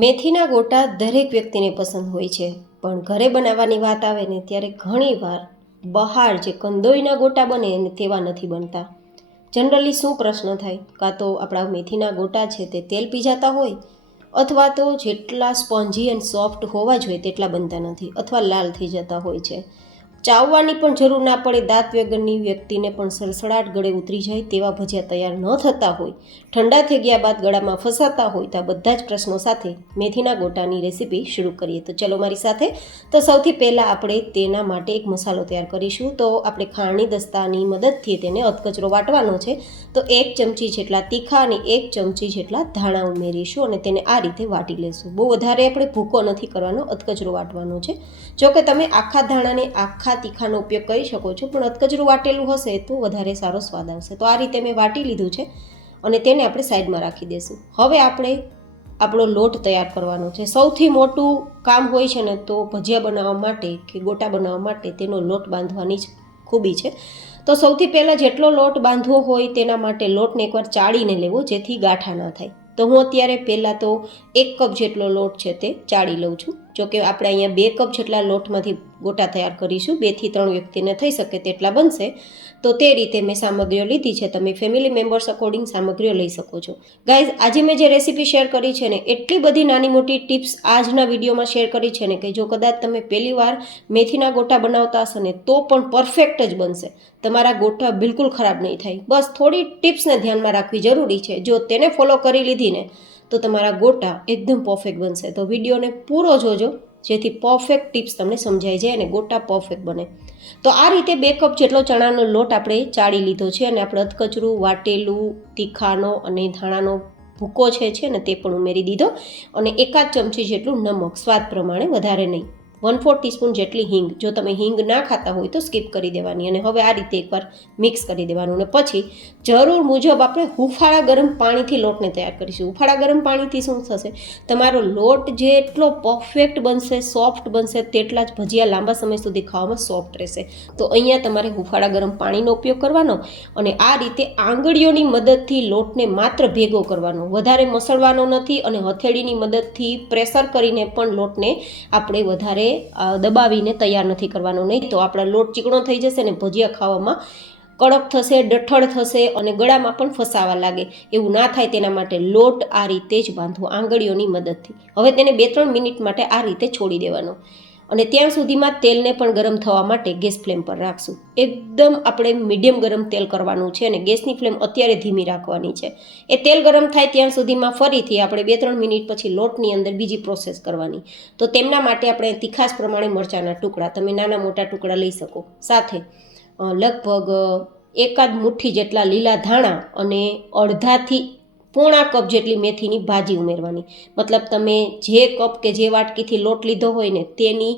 મેથીના ગોટા દરેક વ્યક્તિને પસંદ હોય છે, પણ ઘરે બનાવવાની વાત આવે ને ત્યારે ઘણીવાર બહાર જે કંદોઈના ગોટા બને ને તેવા નથી બનતા. જનરલી શું પ્રશ્ન થાય, કાં તો આપણા મેથીના ગોટા છે તે તેલ પી જતા હોય, અથવા તો જેટલા સ્પોન્જી એન્ડ સોફ્ટ હોવા જોઈએ તેટલા બનતા નથી, અથવા લાલ થઈ જતા હોય છે. ચાવવાની પણ જરૂર ના પડે, દાંત વગરની વ્યક્તિને પણ સળસળાટ ગળે ઉતરી જાય તેવા ભજીયા તૈયાર ન થતા હોય, ઠંડા થઈ ગયા બાદ ગળામાં ફસાતા હોય, તો આ બધા જ પ્રશ્નો સાથે મેથીના ગોટાની રેસીપી શરૂ કરીએ. તો ચલો મારી સાથે. તો સૌથી પહેલાં આપણે તેના માટે એક મસાલો તૈયાર કરીશું. તો આપણે ખાણની દસ્તાની મદદથી તેને અધકચરો વાટવાનો છે. તો 1 ચમચી જેટલા તીખા અને 1 ચમચી જેટલા ધાણા ઉમેરીશું અને તેને આ રીતે વાટી લઈશું. બહુ વધારે આપણે ભૂકો નથી કરવાનો, અધકચરો વાટવાનો છે. જોકે તમે આખા ધાણાને આખા તીખાનો ઉપયોગ કરી શકો છો, પણ અધકચરું વાટેલું હશે તો વધારે સારો સ્વાદ આવશે. તો આ રીતે મેં વાટી લીધું છે અને તેને આપણે સાઈડમાં રાખી દઈશું. હવે આપણે આપણો લોટ તૈયાર કરવાનો છે. સૌથી મોટું કામ હોય છે ને તો ભજીયા બનાવવા માટે કે ગોટા બનાવવા માટે તેનો લોટ બાંધવાની જ ખૂબી છે. તો સૌથી પહેલાં જેટલો લોટ બાંધવો હોય તેના માટે લોટને એકવાર ચાળીને લેવો, જેથી ગાંઠા ના થાય. તો હું અત્યારે પહેલાં તો 1 કપ જેટલો લોટ છે તે ચાળી લઉં છું. જોકે આપણે અહીંયા 2 કપ જેટલા લોટમાંથી ગોટા તૈયાર કરીશું, 2 થી 3 વ્યક્તિને થઈ શકે તેટલા બનશે. તો તે રીતે મેં સામગ્રીઓ લીધી છે. તમે ફેમિલી મેમ્બર્સ અકોર્ડિંગ સામગ્રીઓ લઈ શકો છો. ગાઈઝ, આજે મેં જે રેસીપી શેર કરી છે ને, એટલી બધી નાની મોટી ટિપ્સ આજના વિડીયોમાં શેર કરી છે ને કે જો કદાચ તમે પહેલી વાર મેથીના ગોટા બનાવતા હશો ને તો પણ પરફેક્ટ જ બનશે. તમારા ગોટા બિલકુલ ખરાબ નહીં થાય. બસ થોડી ટિપ્સને ધ્યાનમાં રાખવી જરૂરી છે. જો તેને ફોલો કરી લીધી ને તો તમારા ગોટા એકદમ પરફેક્ટ બનશે. તો વિડીયોને પૂરો જોજો, જેથી પરફેક્ટ ટિપ્સ તમને સમજાઈ જાય અને ગોટા પરફેક્ટ બને. તો આ રીતે 2 કપ જેટલો ચણાનો લોટ આપણે ચાળી લીધો છે અને આપણે અધકચરું વાટેલું તીખાનો અને ધાણાનો ભૂકો છે ને તે પણ ઉમેરી દીધો અને 1 ચમચી જેટલું નમક, સ્વાદ પ્રમાણે, વધારે નહીં. 1/4 ટીસ્પૂન જેટલી હિંગ, જો તમે હિંગ ના ખાતા હોય તો સ્કીપ કરી દેવાની. અને હવે આ રીતે એકવાર મિક્સ કરી દેવાનું અને પછી જરૂર મુજબ આપણે હુંફાળા ગરમ પાણીથી લોટને તૈયાર કરીશું. હુંફાળા ગરમ પાણીથી શું થશે, તમારો લોટ જેટલો પરફેક્ટ બનશે, સોફ્ટ બનશે, તેટલા જ ભજીયા લાંબા સમય સુધી ખાવામાં સોફ્ટ રહેશે. તો અહીંયા તમારે હુંફાળા ગરમ પાણીનો ઉપયોગ કરવાનો અને આ રીતે આંગળીઓની મદદથી લોટને માત્ર ભેગો કરવાનો, વધારે મસળવાનો નથી. અને હથેળીની મદદથી પ્રેશર કરીને પણ લોટને આપણે વધારે દબાવીને તૈયાર નથી કરવાનો, નહીં તો આપણા લોટ ચીકણો થઈ જશે ને ભજીયા ખાવામાં કડક થશે, ડઠળ થશે અને ગળામાં પણ ફસાવા લાગે. એવું ના થાય તેના માટે લોટ આ રીતે જ બાંધવો, આંગળીઓની મદદથી. હવે તેને 2-3 મિનિટ માટે આ રીતે છોડી દેવાનો અને ત્યાં સુધીમાં તેલને પણ ગરમ થવા માટે ગેસ ફ્લેમ પર રાખશું. એકદમ આપણે મીડિયમ ગરમ તેલ કરવાનું છે અને ગેસની ફ્લેમ અત્યારે ધીમી રાખવાની છે. એ તેલ ગરમ થાય ત્યાં સુધીમાં ફરીથી આપણે 2-3 મિનિટ પછી લોટની અંદર બીજી પ્રોસેસ કરવાની. તો તેમના માટે આપણે તીખાસ પ્રમાણે મરચાંના ટુકડા, તમે નાના મોટા ટુકડા લઈ શકો, સાથે લગભગ 1 મુઠ્ઠી જેટલા લીલા ધાણા અને અડધાથી પોણા કપ જેટલી મેથીની ભાજી ઉમેરવાની. મતલબ તમે જે કપ કે જે વાટકીથી લોટ લીધો હોય ને તેની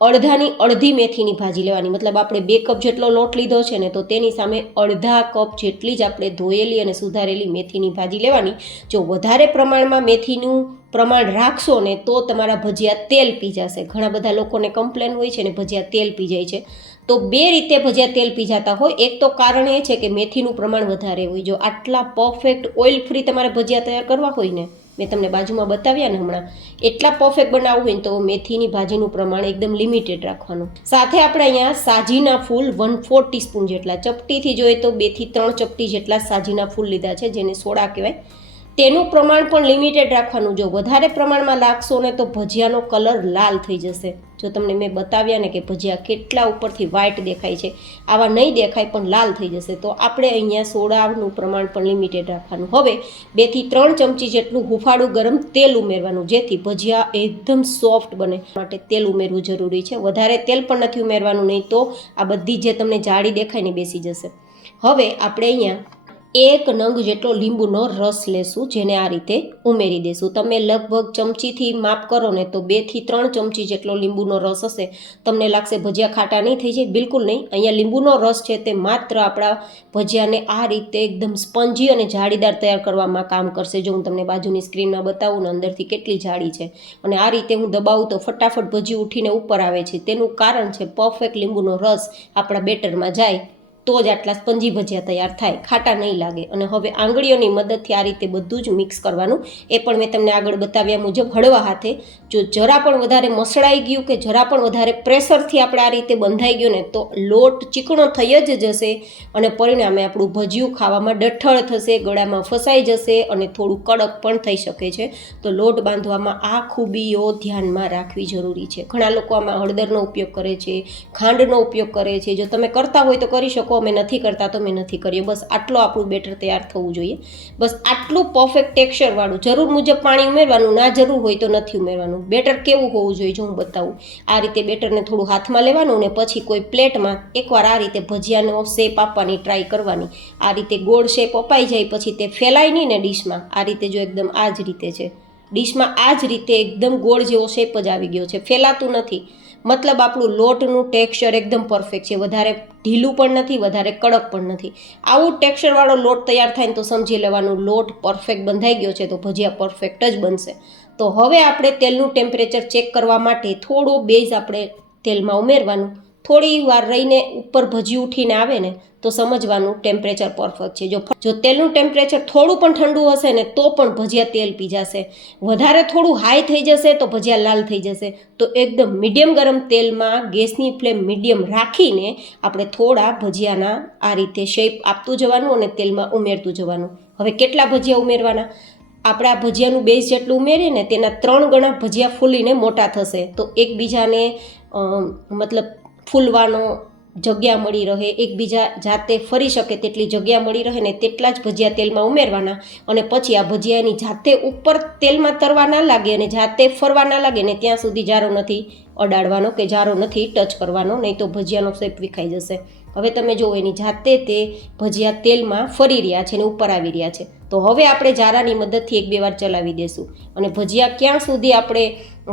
અડધાની અડધી મેથીની ભાજી લેવાની. મતલબ આપણે 2 કપ જેટલો લોટ લીધો છે ને તો તેની સામે અડધા કપ જેટલી જ આપણે ધોયેલી અને સુધારેલી મેથીની ભાજી લેવાની. જો વધારે પ્રમાણમાં મેથીનું પ્રમાણ રાખશો ને તો તમારા ભજીયા તેલ પી જશે. ઘણા બધા લોકોને કમ્પ્લેન હોય છે ને ભજીયા તેલ પી જાય છે. તો 2 રીતે ભજીયા તેલ પી જતા હોય. એક તો કારણ એ છે કે મેથીનું પ્રમાણ વધારે હોય. જો આટલા પરફેક્ટ ઓઇલ ફ્રી તમારે ભજીયા તૈયાર કરવા હોય ને, મેં તમને બાજુમાં બતાવ્યા ને હમણાં, એટલા પરફેક્ટ બનાવવું હોય ને તો મેથીની ભાજીનું પ્રમાણ એકદમ લિમિટેડ રાખવાનું. સાથે આપણે અહીંયા સાજીના ફૂલ 1/4 ટીસ્પૂન જેટલા, ચપટીથી જોઈએ તો 2 થી 3 ચપટી જેટલા સાજીના ફૂલ લીધા છે, જેને સોડા કહેવાય. તેનું પ્રમાણ પણ લિમિટેડ રાખવાનું. જો વધારે પ્રમાણમાં લાગશો ને તો ભજીયાનો કલર લાલ થઈ જશે. જો તમને મેં બતાવ્યા ને કે ભજીયા કેટલા ઉપરથી વ્હાઇટ દેખાય છે, આવા નહીં દેખાય પણ લાલ થઈ જશે. તો આપણે અહીંયા સોડાનું પ્રમાણ પણ લિમિટેડ રાખવાનું. હવે 2 થી 3 ચમચી જેટલું હુંફાળું ગરમ તેલ ઉમેરવાનું, જેથી ભજીયા એકદમ સોફ્ટ બને માટે તેલ ઉમેરવું જરૂરી છે. વધારે તેલ પણ નથી ઉમેરવાનું, નહીં તો આ બધી જે તમને જાળી દેખાય ને બેસી જશે. હવે આપણે અહીંયા 1 નંગ જેટલો લીંબુનો રસ લેશું, જેને આ રીતે ઉમેરી દેશું. તમે લગભગ ચમચીથી માપ કરો ને તો 2 થી 3 ચમચી જેટલો લીંબુનો રસ હશે. તમને લાગશે ભજીયા ખાટા નહીં થઈ જાય, બિલકુલ નહીં. અહીંયા લીંબુનો રસ છે તે માત્ર આપણા ભજીયાને આ રીતે એકદમ સ્પંજી અને જાળીદાર તૈયાર કરવામાં કામ કરશે. જો હું તમને બાજુની સ્ક્રીનમાં બતાવું ને અંદરથી કેટલી જાડી છે અને આ રીતે હું દબાવું તો ફટાફટ ભજી ઉઠીને ઉપર આવે છે. તેનું કારણ છે પરફેક્ટ લીંબુનો રસ આપણા બેટરમાં જાય તો જ આટલા સ્પંજી ભજીયા તૈયાર થાય, ખાટા નહીં લાગે. અને હવે આંગળીઓની મદદથી આ રીતે બધું જ મિક્સ કરવાનું. એ પણ મેં તમને આગળ બતાવ્યા મુજબ હળવા હાથે. જો જરા પણ વધારે મસળાઈ ગયું કે જરા પણ વધારે પ્રેશરથી આપણે આ રીતે બંધાઈ ગયું ને તો લોટ ચીકણો થઈ જ જશે અને પરિણામે આપણું ભજીયું ખાવામાં ડઠ્ઠળ થશે, ગળામાં ફસાઈ જશે અને થોડું કડક પણ થઈ શકે છે. તો લોટ બાંધવામાં આ ખૂબીઓ ધ્યાનમાં રાખવી જરૂરી છે. ઘણા લોકો આમાં હળદરનો ઉપયોગ કરે છે, ખાંડનો ઉપયોગ કરે છે. જો તમે કરતા હોય તો કરી શકો, અમે નથી કરતા તો મેં નથી કર્યો. બસ આટલો આપણું બેટર તૈયાર થવું જોઈએ. બસ આટલું પરફેક્ટ ટેક્સચરવાળું. જરૂર મુજબ પાણી ઉમેરવાનું, ના જરૂર હોય તો નથી ઉમેરવાનું. બેટર કેવું હોવું જોઈએ જો હું બતાવું. આ રીતે બેટરને થોડું હાથમાં લેવાનું ને પછી કોઈ પ્લેટમાં એકવાર આ રીતે ભજીયાનો શેપ આપવાની ટ્રાય કરવાની. આ રીતે ગોળ શેપ અપાઈ જાય પછી તે ફેલાય નહીં ને ડીશમાં. આ રીતે જો એકદમ આ જ રીતે છે ડીશમાં, આ જ રીતે એકદમ ગોળ જેવો શેપ જ આવી ગયો છે, ફેલાતું નથી. મતલબ આપણું લોટનું ટેક્સચર એકદમ પરફેક્ટ છે, વધારે ઢીલું પણ નથી, વધારે કડક પણ નથી. આવું ટેક્સચરવાળો લોટ તૈયાર થાય ને તો સમજી લેવાનું લોટ પરફેક્ટ બંધાઈ ગયો છે, તો ભજીયા પરફેક્ટ જ બનશે. તો હવે આપણે તેલનું ટેમ્પરેચર ચેક કરવા માટે થોડો બેઝ આપણે તેલમાં ઉમેરવાનું. થોડી વાર રહીને ઉપર ભજીયું ઉઠીને આવે ને તો સમજવાનું ટેમ્પરેચર પરફેક્ટ છે. જો તેલનું ટેમ્પરેચર થોડું પણ ઠંડુ હશે ને તો પણ ભજીયા તેલ પી જશે. વધારે થોડું હાઈ થઈ જશે તો ભજીયા લાલ થઈ જશે. તો એકદમ મીડિયમ ગરમ તેલમાં ગેસની ફ્લેમ મીડિયમ રાખીને આપણે થોડા ભજીયાના આ રીતે શેપ આપતું જવાનું અને તેલમાં ઉમેરતું જવાનું. હવે કેટલા ભજીયા ઉમેરવાના? આપણે આ ભજીયાનું બેઝ જેટલું ઉમેરીએ ને તેના 3 ગણા ભજીયા ફૂલીને મોટા થશે. તો એકબીજાને મતલબ ફૂલવાનો જગ્યા મળી રહે, એકબીજા જાતે ફરી શકે તેટલી જગ્યા મળી રહે ને તેટલા જ ભજીયા તેલમાં ઉમેરવાના. અને પછી આ ભજીયાની જાતે ઉપર તેલમાં તરવા ના લાગે અને જાતે ફરવા ના લાગે ને ત્યાં સુધી જારો નથી અડાડવાનો કે જારો નથી ટચ કરવાનો, નહીં તો ભજીયાનો શેપ વિખાઈ જશે. હવે તમે જુઓ એની જાતે તે ભજીયા તેલમાં ફરી રહ્યા છે ને ઉપર આવી રહ્યા છે. તો હવે આપણે જારાની મદદથી 1-2 વાર ચલાવી દઈશું. અને ભજીયા ક્યાં સુધી આપણે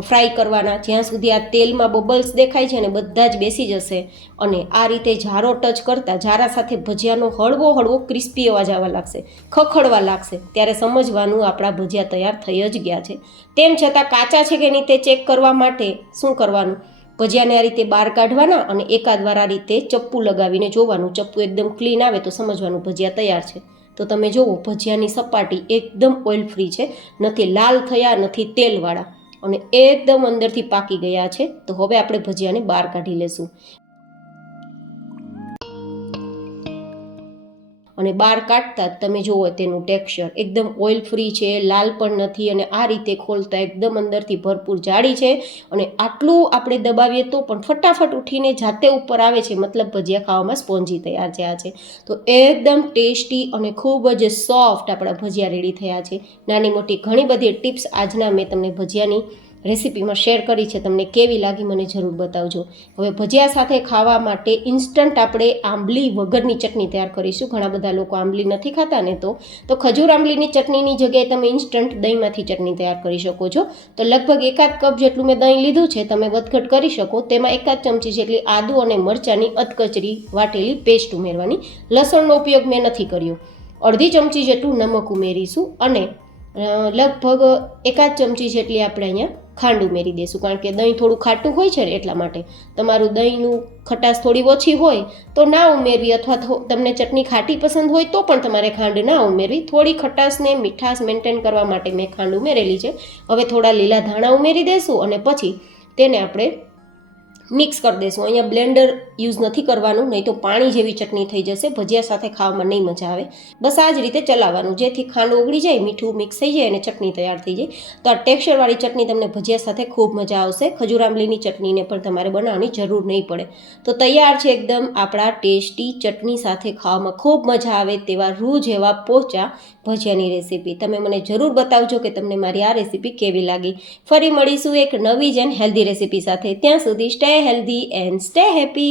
ફ્રાય કરવાના? જ્યાં સુધી આ તેલમાં બબલ્સ દેખાય છે ને બધા જ બેસી જશે અને આ રીતે જારો ટચ કરતા જારા સાથે ભજીયાનો હળવો હળવો ક્રિસ્પી અવાજ આવવા લાગશે, ખખડવા લાગશે, ત્યારે સમજવાનું આપણા ભજીયા તૈયાર થઈ જ ગયા છે. તેમ છતાં કાચા છે કે નહીં તે ચેક કરવા માટે શું કરવાનું? ભજીયાને આ રીતે બહાર કાઢવાના અને એકાદ વાર આ રીતે ચપ્પુ લગાવીને જોવાનું. ચપ્પુ એકદમ ક્લીન આવે તો સમજવાનું ભજીયા તૈયાર છે. તો તમે જુઓ ભજીયાની સપાટી એકદમ ઓઇલ ફ્રી છે, નથી લાલ થયા નથી તેલવાળા અને એકદમ અંદરથી પાકી ગયા છે. તો હવે આપણે ભજીયાને બહાર કાઢી લેશું. અને બહાર કાઢતા જ તમે જુઓ તેનું ટેક્સચર એકદમ ઓઇલ ફ્રી છે, લાલ પણ નથી અને આ રીતે ખોલતા એકદમ અંદરથી ભરપૂર જાડી છે. અને આટલું આપણે દબાવીએ તો પણ ફટાફટ ઉઠીને જાતે ઉપર આવે છે, મતલબ ભજીયા ખાવામાં સ્પોન્જી તૈયાર થયા છે. તો એકદમ ટેસ્ટી અને ખૂબ જ સોફ્ટ આપણા ભજીયા રેડી થયા છે. નાની મોટી ઘણી બધી ટિપ્સ આજના મેં તમને ભજીયાની રેસીપીમાં શેર કરી છે. તમને કેવી લાગી મને જરૂર બતાવજો. હવે ભજીયા સાથે ખાવા માટે ઇન્સ્ટન્ટ આપણે આંબલી વગરની ચટણી તૈયાર કરીશું. ઘણા બધા લોકો આંબલી નથી ખાતા ને તો ખજૂર આંબલીની ચટણીની જગ્યાએ તમે ઇન્સ્ટન્ટ દહીંમાંથી ચટણી તૈયાર કરી શકો છો. તો લગભગ 1 કપ જેટલું મેં દહીં લીધું છે, તમે વધઘટ કરી શકો. તેમાં 1 ચમચી જેટલી આદુ અને મરચાંની અધકચરી વાટેલી પેસ્ટ ઉમેરવાની. લસણનો ઉપયોગ મેં નથી કર્યો. અડધી ચમચી જેટલું નમક ઉમેરીશું અને લગભગ 1 ચમચી જેટલી આપણે અહીંયા ખાંડ ઉમેરી દઈશું, કારણ કે દહીં થોડું ખાટું હોય છે ને એટલા માટે. તમારું દહીંનું ખટાશ થોડી ઓછી હોય તો ના ઉમેરવી, અથવા તમને ચટણી ખાટી પસંદ હોય તો પણ તમારે ખાંડ ના ઉમેરવી. થોડી ખટાશને મીઠાશ મેન્ટેન કરવા માટે મેં ખાંડ ઉમેરેલી છે. હવે થોડા લીલા ધાણા ઉમેરી દઈશું અને પછી તેને આપણે મિક્સ કરી દઈશું. અહીંયા બ્લેન્ડર યુઝ નથી કરવાનું, નહીં તો પાણી જેવી ચટણી થઈ જશે, ભજીયા સાથે ખાવામાં નહીં મજા આવે. બસ આ જ રીતે ચલાવવાનું જેથી ખાંડ ઓગળી જાય, મીઠું મિક્સ થઈ જાય અને ચટણી તૈયાર થઈ જાય. તો આ ટેક્સચરવાળી ચટણી તમને ભજીયા સાથે ખૂબ મજા આવશે. ખજૂર આંબલીની ચટણીને પણ તમારે બનાવવાની જરૂર નહીં પડે. તો તૈયાર છે એકદમ આપણા ટેસ્ટી ચટણી સાથે ખાવામાં ખૂબ મજા આવે તેવા રૂ જેવા પોચા ભજીયાની રેસીપી. તમે મને જરૂર બતાવજો કે તમને મારી આ રેસીપી કેવી લાગી. ફરી મળીશું એક નવી જ એન્ડ હેલ્ધી રેસીપી સાથે. ત્યાં સુધી stay healthy and stay happy.